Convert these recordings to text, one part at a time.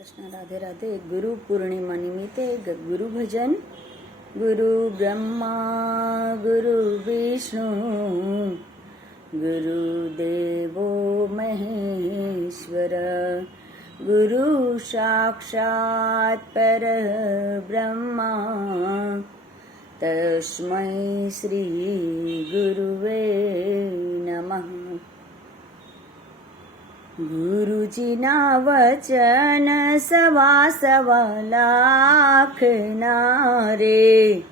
કૃષ્ણ રાધે રાધે ગુરુ પૂર્ણિમા નિમિત્તે ગુરુ ભજન. ગુરુ બ્રહ્મા, ગુરુ વિષ્ણુ ગુરુદેવો મહેશ્વર, ગુરુ સાક્ષાત પર બ્રહ્મા. તસ્મૈ શ્રી ગુરુવે નમઃ. ગુરુજીના વચન સવા સવા લાખના રે.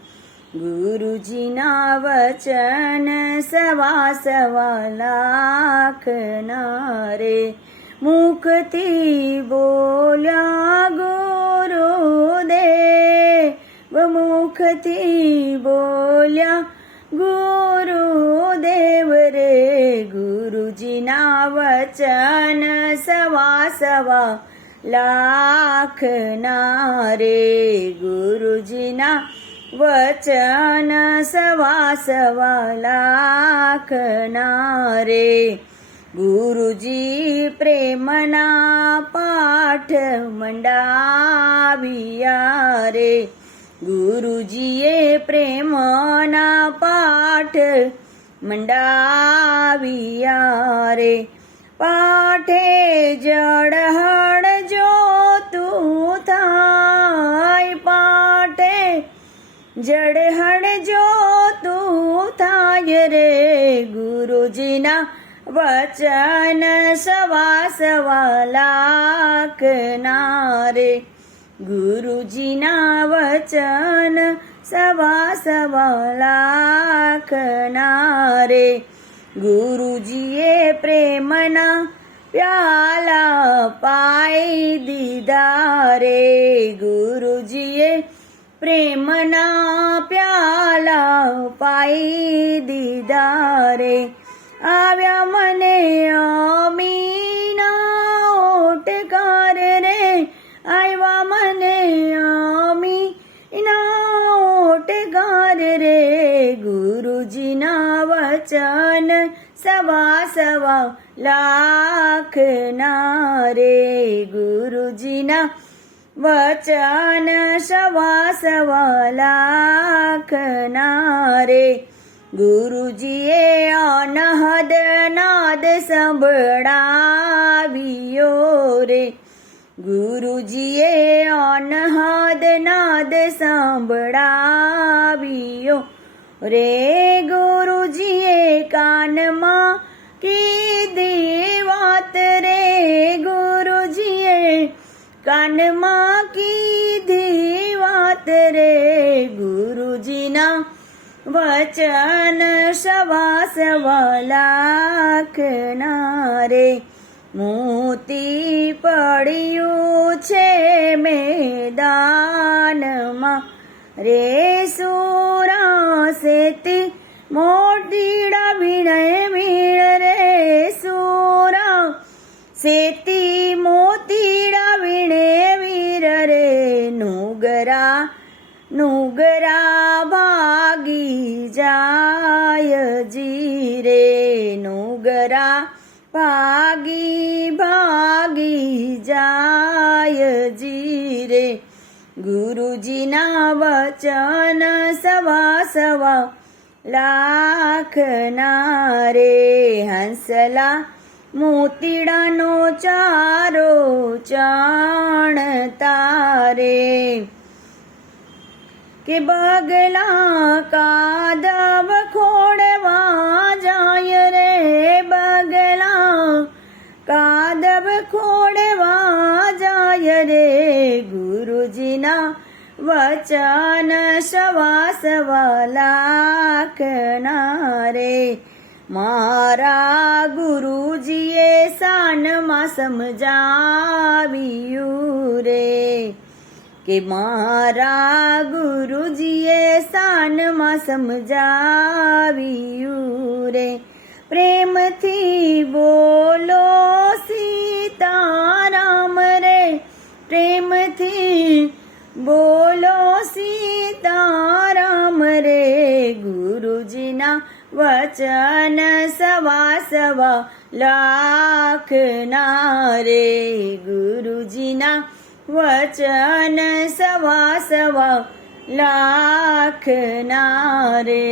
ગુરુજીના વચન સવા સવા લાખના રે. મુખથી બોલ્યા ગુરુદેવ મુખથી બોલ્યા ગુરુદેવ વચન સવા સવા લાખના રે ગુરુજીના વચન સવા સવા લાખના રે ગુરુજી પ્રેમના પાઠ મંડાવ્યા રે ગુરુજીએ પ્રેમના પાઠ મંડાવ્યા રે પાઠે જળહળ જોતું થાય પાઠે. જળહળ જોતું થાય રે ગુરુજીના વચન, સવા સવા લાખના રે ગુરુજીના વચન, સવા સવા લાખના રે ગુરુજીએ પ્રેમના પ્યાલા પાઈ દીધા રે. ગુરુજીએ પ્રેમના પ્યાલા પાઈ દીધા રે. આવ્યા મને અમીના ઓટકાર રે. આવ્યા સવા સવા લાખના રે ગુરુજીના વચન સવા સવા લાખના રે ગુરુજીએ અનહદ નાદ સંભળાવ્યો રે. ગુરુજીએ અનહદ નાદ સંભળાવ્યો રે ગુરુજીએ કાનમાં કીધી વાત રે ગુરુજીના વચન સવા સવા રે. મોતી પડ્યું છે મેદાનમાં રે સુરા સેતી મોટીડા ભીણે મીણ રે સુરા સેતી નુગરા નુગરા ભાગી જાય જીરે. નુગરા ભાગી ભાગી જાય જીરે. ગુરુજીના વચન સવા સવા લાખના રે હંસલા મોતીડાનો ચારો ચાણ તારે. કે બગલા કાદવ ખોડવા જાય રે બગલા. કાદવ ખોડવા જાય રે ગુરુજીના વચન સવા સવા લાખના રે મારા સમજાવ્યું રે કે મારા ગુરુજીએ સ્થાનમાં સમજાવ્યું રે પ્રેમથી બોલો સીતારામ રે. પ્રેમથી બોલો સીતારામ રે. ગુરુજીના વચન સવા સવા લાખના રે ગુરુજીના વચન સવા સવા લાખના રે